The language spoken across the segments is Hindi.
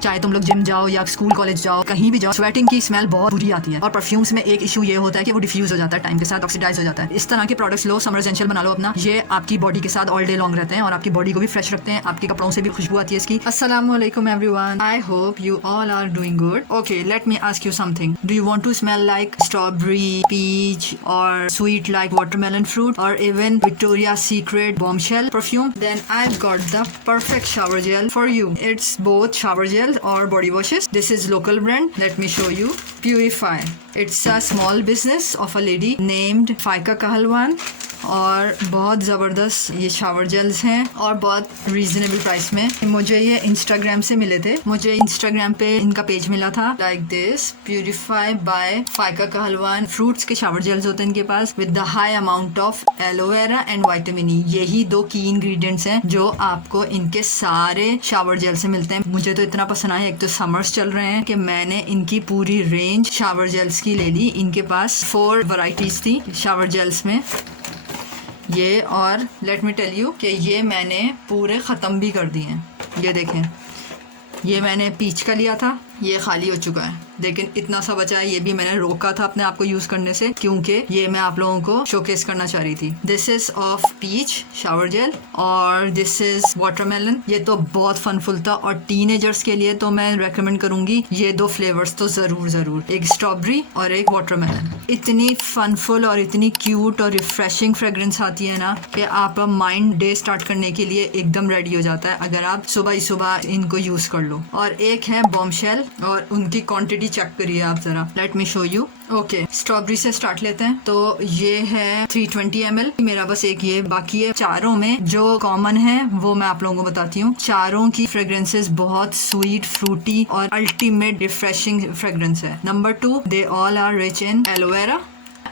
चाहे तुम लोग जिम जाओ या स्कूल कॉलेज जाओ, कहीं भी जाओ, स्वेटिंग की स्मेल बहुत बुरी आती है। और परफ्यूम्स में एक इशू ये होता है कि वो डिफ्यूज हो जाता है, टाइम के साथ ऑक्सीडाइज हो जाता है। इस तरह के प्रोडक्ट्स लो, समर एसेंशियल बना लो अपना। ये आपकी बॉडी के साथ ऑल डे लॉन्ग रहते हैं और आपकी बॉडी को भी फ्रेश रखते हैं, आपके कपड़ों से भी खुशबू आती है इसकी। अस्सलाम वालेकुम everyone, I hope you all are doing good. Okay, let me ask you something. Do you want to smell like strawberry, peach और स्वीट लाइक वाटरमेलन फ्रूट और even Victoria's Secret bombshell perfume? Then I've got the perfect shower gel for you. It's both shower gel or body washes. This is local brand. Let me show you. Purify. It's a small business of a lady named Faika Kahalwan. और बहुत ज़बरदस्त ये शावर जेल्स हैं और बहुत रीजनेबल प्राइस में। मुझे ये इंस्टाग्राम से मिले थे, मुझे इंस्टाग्राम पे इनका पेज मिला था लाइक दिस, प्यूरिफाई बाय फाइका कहलवान। फ्रूट्स के शावर जेल्स होते हैं इनके पास with the high amount of aloe vera and vitamin E. यही दो की इंग्रेडिएंट्स हैं जो आपको इनके सारे शावर जेल से मिलते हैं। मुझे तो इतना पसंद आया, एक तो समर्स चल रहे हैं कि मैंने इनकी पूरी रेंज शावर जेल्स की ले ली। इनके पास 4 वैरायटीज थी शावर जेल्स में ये, और लेट मी टेल यू कि ये मैंने पूरे ख़त्म भी कर दिए हैं। ये देखें, ये मैंने पीच का लिया था, ये खाली हो चुका है, लेकिन इतना सा बचा है। ये भी मैंने रोका था अपने आप को यूज़ करने से क्योंकि ये मैं आप लोगों को शोकेस करना चाह रही थी। This is of peach shower gel और दिस इज़ वाटरमेलन। ये तो बहुत फनफुल था और टीनेजर्स के लिए तो मैं रेकमेंड करूँगी ये 2 फ्लेवर्स तो ज़रूर, एक स्ट्रॉबेरी और एक वाटरमेलन। इतनी फनफुल और इतनी क्यूट और रिफ्रेशिंग फ्रेगरेंस आती है ना कि आपका माइंड डे स्टार्ट करने के लिए एकदम रेडी हो जाता है अगर आप सुबह ही सुबह इनको यूज़ कर लो। और एक है बॉम्बशेल और उनकी क्वांटिटी चेक करिए आप जरा, let me show you. Okay, strawberry से स्टार्ट लेते हैं। तो ये है 320 ml, मेरा बस एक ये बाकी है। चारों में जो कॉमन है वो मैं आप लोगों को बताती हूँ। चारों की फ्रेग्रेंसेस बहुत स्वीट, फ्रूटी और अल्टीमेट रिफ्रेशिंग फ्रेग्रेंस है। Number 2, they all are rich in aloe vera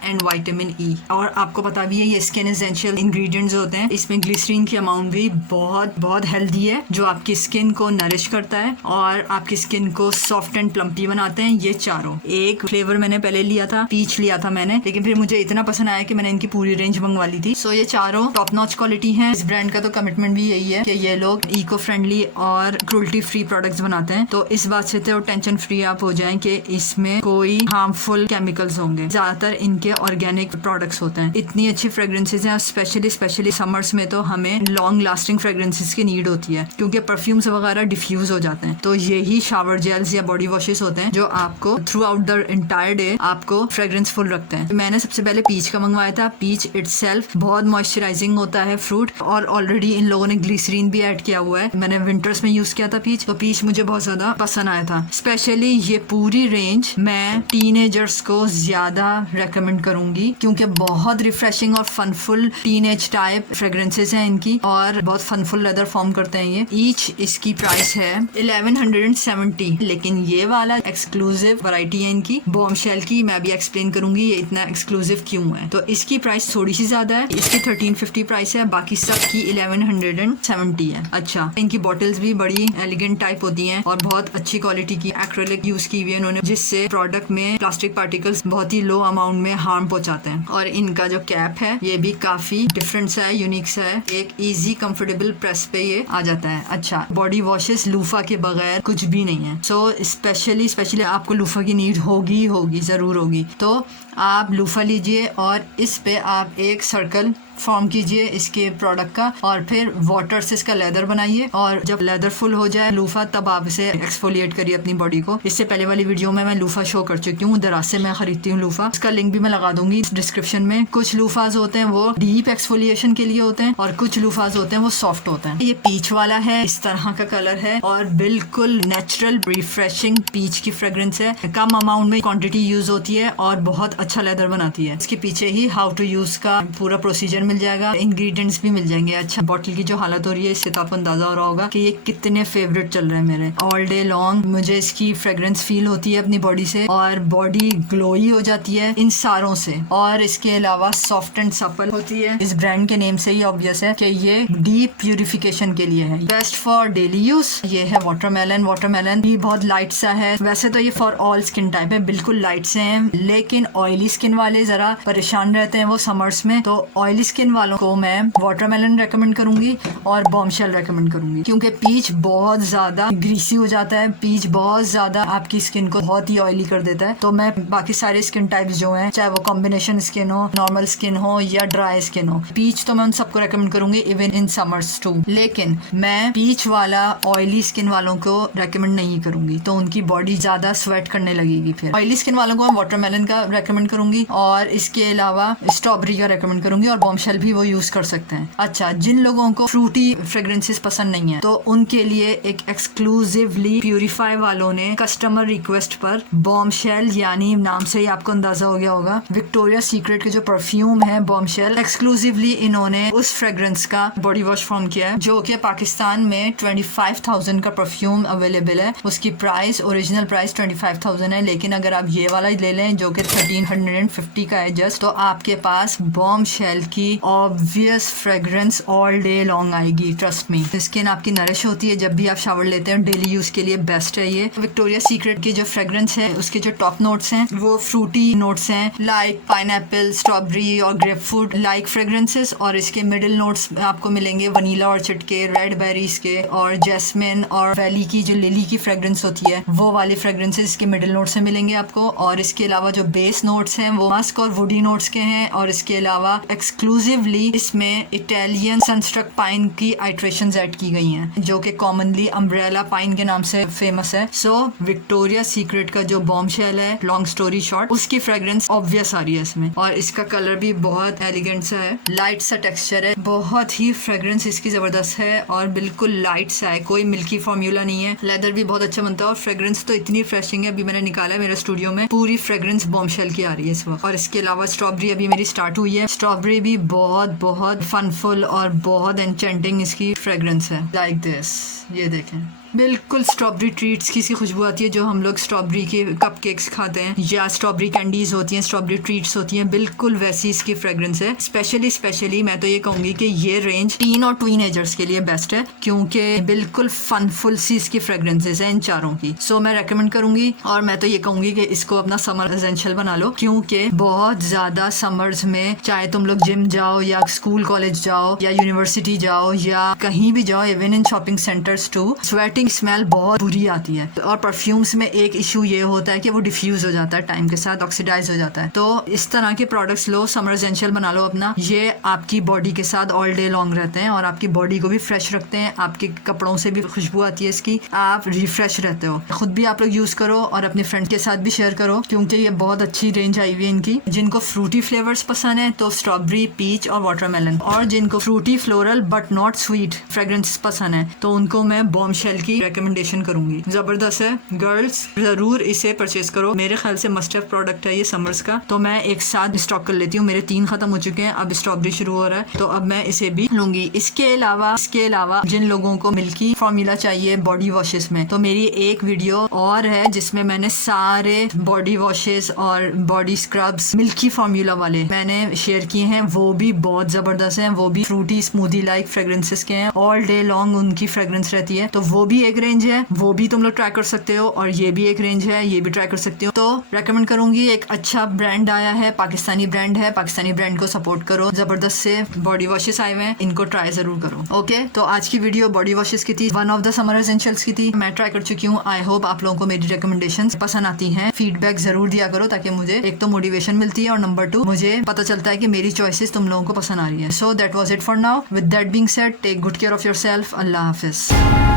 and vitamin E. और आपको पता भी है ये स्किन एसेंशियल इंग्रेडिएंट्स होते हैं। इसमें ग्लिसरीन की अमाउंट भी बहुत हेल्दी है जो आपकी स्किन को नरिश करता है और आपकी स्किन को सॉफ्ट एंड प्लम्पी बनाते हैं ये चारों। एक फ्लेवर मैंने पहले लिया था, पीच लिया था मैंने, लेकिन फिर मुझे इतना पसंद आया कि मैंने इनकी पूरी रेंज मंगवा ली थी। सो ये चारों टॉप नॉच क्वालिटी है। इस ब्रांड का तो कमिटमेंट भी यही है कि ये लोग इको फ्रेंडली और क्रूल्टी फ्री प्रोडक्ट्स बनाते हैं। तो इस बात से तो टेंशन फ्री आप हो जाएं कि इसमें कोई हार्मफुल केमिकल्स होंगे। ज्यादातर इनके ऑर्गेनिक प्रोडक्ट्स होते हैं। इतनी अच्छी फ्रेग्रेंसेस हैं, स्पेशली समर्स में तो हमें लॉन्ग लास्टिंग फ्रेग्रेंसेस की नीड होती है क्योंकि परफ्यूम्स वगैरह डिफ्यूज हो जाते हैं। तो यही शावर जेल्स या बॉडी वॉशेस होते हैं जो आपको through out the entire day आपको फ्रेग्रेंस फुल रखते हैं। मैंने सबसे पहले पीच का मंगवाया था। पीच इटसेल्फ बहुत मॉइस्चराइजिंग होता है फ्रूट, और ऑलरेडी इन लोगों ने ग्लिसरीन भी ऐड किया हुआ है। मैंने विंटर्स में यूज किया था पीच, तो पीच मुझे बहुत ज्यादा पसंद आया था। स्पेशली ये पूरी रेंज मैं टीनेजर्स को ज्यादा रेकमेंड करूंगी क्योंकि बहुत रिफ्रेशिंग और फनफुल टीनेज टाइप फ्रेग्रेंसेस हैं इनकी और बहुत फनफुल लेदर फॉर्म करते हैं ये। ईच इसकी प्राइस है 1170, लेकिन ये वाला एक्सक्लूसिव वैरायटी है इनकी बॉम्बशेल की। मैं भी एक्सप्लेन करूंगी ये इतना एक्सक्लूसिव क्यों है। तो इसकी प्राइस थोड़ी सी ज्यादा है, इसकी 1350 प्राइस है, बाकी सब की 1170 है। अच्छा, इनकी बॉटल्स भी बड़ी एलिगेंट टाइप होती हैं और बहुत अच्छी क्वालिटी की एक्रेलिक यूज की हुई है इन्होंने, जिससे प्रोडक्ट में प्लास्टिक पार्टिकल्स बहुत ही लो अमाउंट में हार्म पहुंचाते हैं। और इनका जो कैप है ये भी काफी डिफरेंट सा है, यूनिक सा है। एक इजी कंफर्टेबल प्रेस पे ये आ जाता है। अच्छा, बॉडी वॉशेस लूफा के बगैर कुछ भी नहीं है। सो स्पेशली आपको लूफा की नीड होगी जरूर होगी, तो आप लूफा लीजिए और इस पे आप एक सर्कल फॉर्म कीजिए इसके प्रोडक्ट का और फिर वाटर से इसका लेदर बनाइए और जब लेदर फुल हो जाए लूफा तब आप इसे एक्सफोलिएट करिए अपनी बॉडी को। इससे पहले वाली वीडियो में मैं लूफा शो कर चुकी हूँ, दराज से मैं खरीदती हूँ लूफा, इसका लिंक भी मैं लगा दूंगी डिस्क्रिप्शन में। कुछ लूफाज होते हैं वो डीप एक्सफोलिएशन के लिए होते हैं और कुछ लूफाज होते हैं वो सॉफ्ट होते हैं। ये पीच वाला है, इस तरह का कलर है और बिल्कुल नेचुरल रिफ्रेशिंग पीच की फ्रेग्रेंस है। कम अमाउंट में क्वांटिटी यूज होती है और बहुत अच्छा लेदर बनाती है। इसके पीछे ही हाउ टू यूज का पूरा प्रोसीजर मिल जाएगा, इंग्रेडिएंट्स भी मिल जाएंगे। अच्छा, बॉटल की जो हालत हो रही है इससे तो आपको अंदाजा हो रहा होगा कि ये कितने फेवरेट चल रहे हैं मेरे। ऑल डे लॉन्ग मुझे इसकी फ्रेग्रेंस फील होती है अपनी बॉडी से और बॉडी ग्लोई हो जाती है इन सारों से। और इसके अलावा सॉफ्ट एंड सपल होती है। इस ब्रांड के नेम से ही ऑब्वियस है कि ये डीप प्यूरिफिकेशन के लिए है, बेस्ट फॉर डेली यूज। ये है वाटरमेलन भी बहुत लाइट सा है। वैसे तो ये फॉर ऑल स्किन टाइप है, बिल्कुल लाइट से हैं, लेकिन ऑयली स्किन वाले जरा परेशान रहते हैं वो समर्स में। तो ऑयली स्किन वालों को मैं वाटरमेलन रेकमेंड करूंगी और बॉम्बशेल रेकमेंड करूंगी, क्योंकि पीच बहुत ज्यादा ग्रीसी हो जाता है, पीच बहुत ज्यादा आपकी स्किन को बहुत ही ऑयली कर देता है। तो मैं बाकी सारे स्किन टाइप्स जो हैं, चाहे वो कॉम्बिनेशन स्किन हो, नॉर्मल स्किन हो या ड्राई स्किन हो, पीच तो मैं उन सबको रेकमेंड करूंगी इवन इन समर्स टू। लेकिन मैं पीच वाला ऑयली स्किन वालों को रेकमेंड नहीं करूंगी, तो उनकी बॉडी ज्यादा स्वेट करने लगेगी। फिर ऑयली स्किन वालों को मैं वाटरमेलन का रेकमेंड करूंगी और इसके अलावा स्ट्रॉबेरी का रेकमेंड करूंगी, और बॉम्बशेल भी वो यूज कर सकते हैं। अच्छा, जिन लोगों को फ्रूटी फ्रेग्रेंसेस पसंद नहीं है तो उनके लिए एक एक्सक्लूसिवली प्यूरिफाई वालों ने कस्टमर रिक्वेस्ट पर बॉम्बशेल, यानी नाम से ही आपको अंदाजा हो गया होगा, विक्टोरिया सीक्रेट के जो परफ्यूम है बॉम्बशेल, एक्सक्लूसिवली इन्होंने उस फ्रेग्रेंस का बॉडी वॉश फॉर्म किया है, जो कि पाकिस्तान में 25,000 का परफ्यूम अवेलेबल है। उसकी प्राइस, ओरिजिनल प्राइस 25,000 है, लेकिन अगर आप ये वाला ले लें जो कि 1350 का है जस्ट, तो आपके पास बॉम्बशेल की obvious fragrance all day long आएगी। ट्रस्ट मी, स्किन आपकी नरिश होती है जब भी आप शावर लेते हैं, डेली यूज के लिए बेस्ट है ये। विक्टोरिया सीक्रेट की जो फ्रेग्रेंस है उसके जो टॉप नोट्स हैं वो फ्रूटी नोट्स हैं, लाइक पाइनएप्पल, स्ट्रॉबेरी और ग्रेपफ्रूट लाइक फ्रेग्रेंसेस, और इसके मिडिल नोट्स आपको मिलेंगे वनीला ऑर्चिड के, रेड बेरीज के और जैस्मिन और वैली की जो लिली की फ्रेग्रेंस होती है वो वाली फ्रेग्रेंसेस इसके मिडिल नोट्स से मिलेंगे आपको। और इसके अलावा जो बेस नोट्स हैं वो मस्क और वुडी नोट्स के हैं, और इसके अलावा एक्सक्लूसिवली इसमें इटालियन सनस्ट्रक पाइन की आइट्रेशंस ऐड की गई हैं, जो कि कॉमनली अम्ब्रेला पाइन के नाम से फेमस है। सो विक्टोरिया सीक्रेट का जो बॉम्बशेल है, लॉन्ग स्टोरी शॉर्ट, उसकी फ्रेग्रेंस ऑब्वियस आ रही है इसमें, और इसका कलर भी बहुत एलिगेंट सा है, लाइट सा टेक्सचर है, बहुत ही फ्रेग्रेंस इसकी जबरदस्त है और बिल्कुल लाइट सा है, कोई मिल्की फॉर्मूला नहीं है। लेदर भी बहुत अच्छा बनता है और फ्रेग्रेंस तो इतनी फ्रेशिंग है, अभी मैंने निकाला है मेरे स्टूडियो में, पूरी फ्रेग्रेंस बॉम्बशेल की आ रही है इस वक्त। और इसके अलावा स्ट्रॉबेरी अभी मेरी स्टार्ट हुई है, स्ट्रॉबेरी भी बहुत बहुत फनफुल और बहुत एन्चेंटिंग इसकी फ्रेग्रेंस है। लाइक दिस, ये देखें, बिल्कुल स्ट्रॉबेरी ट्रीट्स की सी खुशबू आती है, जो हम लोग स्ट्रॉबेरी के कपकेक्स खाते हैं या स्ट्रॉबेरी कैंडीज होती हैं, स्ट्रॉबेरी ट्रीट्स होती हैं, बिल्कुल वैसी इसकी फ्रेग्रेंस है। स्पेशली मैं तो ये कहूंगी कि ये रेंज टीन और टीनेजर्स के लिए बेस्ट है, क्योंकि बिल्कुल फनफुल सी इसकी फ्रेग्रेंसेस है इन चारों की। सो मैं रेकमेंड करूंगी, और मैं तो ये कहूंगी कि इसको अपना समर एसेंशियल बना लो, क्योंकि बहुत ज्यादा समर्स में चाहे तुम लोग जिम जाओ या स्कूल कॉलेज जाओ या यूनिवर्सिटी जाओ या कहीं भी जाओ, even in shopping centres too, sweating smell बहुत बुरी आती है। और परफ्यूम्स में एक इशू ये होता है कि वो डिफ्यूज हो जाता है, टाइम के साथ ऑक्सीडाइज हो जाता है। तो इस तरह के प्रोडक्ट्स लो, समर एसेंशियल बना लो अपना, ये आपकी बॉडी के साथ ऑल डे लॉन्ग रहते हैं और आपकी बॉडी को भी फ्रेश रखते हैं, आपके कपड़ों से भी खुशबू आती है इसकी, आप रिफ्रेश रहते हो। खुद भी आप लोग यूज करो और अपने फ्रेंड के साथ भी शेयर करो, क्योंकि ये बहुत अच्छी रेंज आई हुई है इनकी। जिनको फ्रूटी फ्लेवर्स पसंद है तो स्ट्रॉबेरी, पीच और वाटरमेलन, और जिनको fruity, floral but not sweet fragrance पसंद है तो उनको मैं बॉम्बशेल की रेकमेंडेशन करूंगी। जबरदस्त है, गर्ल्स जरूर इसे परचेज करो, मेरे ख्याल से मस्ट हैव प्रोडक्ट है ये समर्स का। तो मैं एक साथ स्टॉक कर लेती हूँ, मेरे 3 खत्म हो चुके हैं, अब स्ट्रॉबेरी शुरू हो रहा है, तो अब मैं इसे भी लूंगी। इसके अलावा जिन लोगों को मिल्की फॉर्मूला चाहिए बॉडी वॉशेस में, तो मेरी एक वीडियो और है जिसमें मैंने सारे बॉडी वॉशेस और बॉडी स्क्रब्स मिल्की फॉर्मूला वाले मैंने शेयर किए हैं, वो भी बहुत जबरदस्त हैं, वो भी फ्रूटी स्मूदी लाइक फ्रेग्रेंसेस के हैं, ऑल डे लॉन्ग उनकी फ्रेग्रेंस रहती है। तो वो भी एक रेंज है, वो भी तुम लोग ट्राई कर सकते हो, और ये भी एक रेंज है, ये भी ट्राई कर सकते हो। तो रेकमेंड करूंगी, एक अच्छा ब्रांड आया है, पाकिस्तानी ब्रांड है, पाकिस्तानी ब्रांड को सपोर्ट करो, जबरदस्त से बॉडी वॉशेस आए हुए हैं, इनको ट्राई जरूर करो। ओके, तो आज की वीडियो बॉडी वॉशेस की थी, one of the summer essentials की थी, मैं ट्राई कर चुकी हूँ। आई होप आप लोगों को मेरी रिकमेंडेशंस पसंद आती हैं, फीडबैक जरूर दिया करो, ताकि मुझे एक तो मोटिवेशन मिलती है और नंबर 2 मुझे पता चलता है कि मेरी चॉइसेस तुम लोगों को पसंद आ रही है। So that was it for now. With that being said, take good care of yourself. अल्लाह हाफिज।